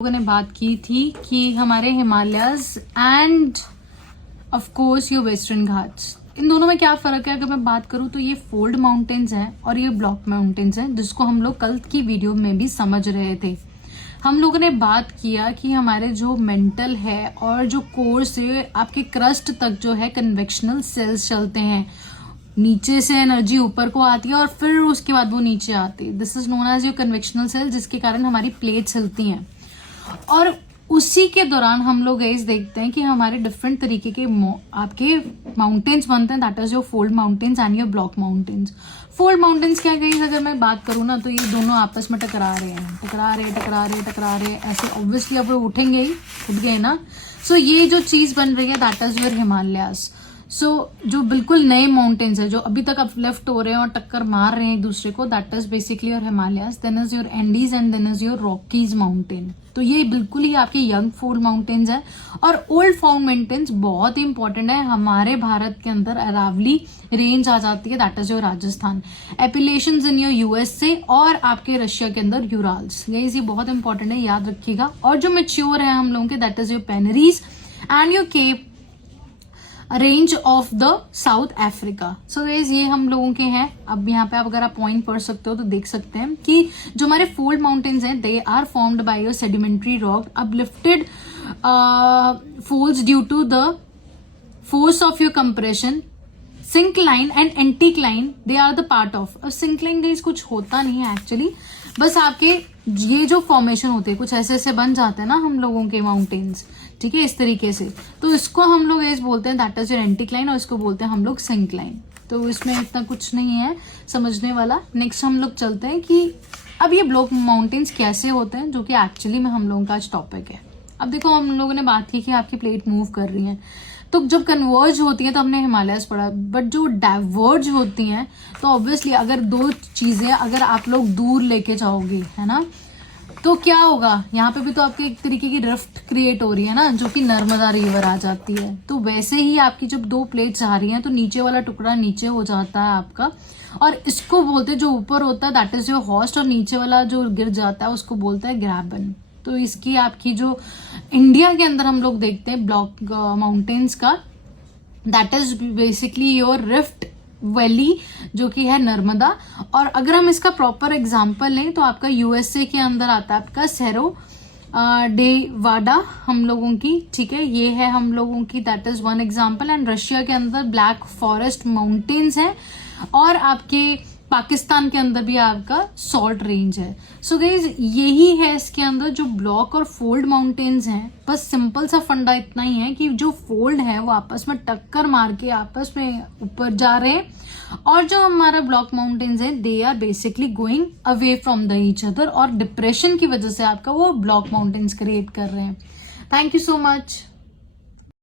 लोगों ने बात की थी कि हमारे Himalayas and of course your western Ghats, इन दोनों में क्या फर्क है। अगर मैं बात करूं तो ये फोल्ड माउंटेन्स हैं और ये ब्लॉक माउंटेन्स हैं, जिसको हम लोग कल की वीडियो में भी समझ रहे थे। हम लोगों ने बात किया कि हमारे जो मेंटल है और जो कोर से आपके क्रस्ट तक जो है कन्वेक्शनल सेल्स चलते हैं। नीचे से एनर्जी ऊपर को आती है और फिर उसके बाद वो नीचे आती है। This is known as your convectional cell, जिसके कारण हमारी प्लेट्स हिलती हैं। और उसी के दौरान हम लोग गाइस देखते हैं कि हमारे डिफरेंट तरीके के आपके माउंटेन्स बनते हैं। That is your fold mountains and your block mountains. Fold mountains क्या गाइस, अगर मैं बात करूँ ना तो ये दोनों आपस में टकरा रहे हैं ऐसे। ऑब्वियसली अब वो उठेंगे ही, उठ गए ना। सो ये जो चीज बन रही है दैट इज योर हिमालयाज। सो जो बिल्कुल नए माउंटेन्स है जो अभी तक अब लेफ्ट हो रहे हैं और टक्कर मार रहे हैं एक दूसरे को, that is basically your Himalayas. Then is your Andes and then is your Rockies mountain. तो ये बिल्कुल ही आपके यंग फोल्ड माउंटेन्स है। और ओल्ड फोल्ड माउंटेन्स बहुत ही इंपॉर्टेंट है। हमारे भारत के अंदर अरावली रेंज आ जाती है, that is your Rajasthan. Appalachians in your USA और आपके रशिया के अंदर यूराल्स। ये बहुत इंपॉर्टेंट है, याद रखिएगा। और जो मेच्योर है हम लोगों के, that is your Pyrenees and your Cape range of the South Africa. So guys ये हम लोगों के हैं। अब यहाँ पे आप अगर आप पॉइंट पढ़ सकते हो तो देख सकते हैं कि जो हमारे फोल्ड माउंटेन्स हैं they are formed by your sedimentary rock uplifted folds due to the force of your compression. Syncline and anticline they are the part of. अब सिंक्लाइन गाइस कुछ होता नहीं है एक्चुअली, बस आपके ये जो फॉर्मेशन होते हैं कुछ ऐसे ऐसे बन जाते हैं ना हम लोगों के माउंटेन्स, ठीक है, इस तरीके से। तो इसको हम लोग ऐसे बोलते हैं दैट इज योर एंटीक्लाइन और इसको बोलते हैं हम लोग सिंक्लाइन। तो इसमें इतना कुछ नहीं है समझने वाला। नेक्स्ट हम लोग चलते हैं कि अब ये ब्लॉक माउंटेन्स कैसे होते हैं, जो कि एक्चुअली में हम लोगों का आज टॉपिक है। अब देखो हम लोगों ने बात की कि आपकी प्लेट मूव कर रही है, तो जब कन्वर्ज होती है तो हमने हिमालयाज पढ़ा। बट जो डाइवर्ज होती हैं तो ऑब्वियसली अगर दो चीजें अगर आप लोग दूर लेके जाओगे, है ना, तो क्या होगा, यहाँ पे भी तो आपके एक तरीके की रिफ्ट क्रिएट हो रही है ना, जो कि नर्मदा रिवर आ जाती है। तो वैसे ही आपकी जब दो प्लेट्स आ रही हैं तो नीचे वाला टुकड़ा नीचे हो जाता है आपका, और इसको बोलते हैं जो ऊपर होता है दैट इज योर होस्ट, और नीचे वाला जो गिर जाता है उसको बोलते हैं ग्रैबन। तो इसकी आपकी जो इंडिया के अंदर हम लोग देखते हैं ब्लॉक माउंटेन्स का, that is basically your rift valley जो कि है नर्मदा। और अगर हम इसका प्रॉपर एग्जांपल लें तो आपका यूएसए के अंदर आता है आपका सेरो डे वाडा हम लोगों की, ठीक है, ये है हम लोगों की, that is one example. And Russia के अंदर ब्लैक फॉरेस्ट माउंटेन्स है और आपके पाकिस्तान के अंदर भी आपका सॉल्ट रेंज है। सो गाइज यही है इसके अंदर जो ब्लॉक और फोल्ड माउंटेन्स हैं। बस सिंपल सा फंडा इतना ही है कि जो फोल्ड है वो आपस में टक्कर मार के आपस में ऊपर जा रहे हैं, और जो हमारा ब्लॉक माउंटेन्स है they are basically going away from the each other, और डिप्रेशन की वजह से आपका वो ब्लॉक माउंटेन्स क्रिएट कर रहे हैं। Thank you so much.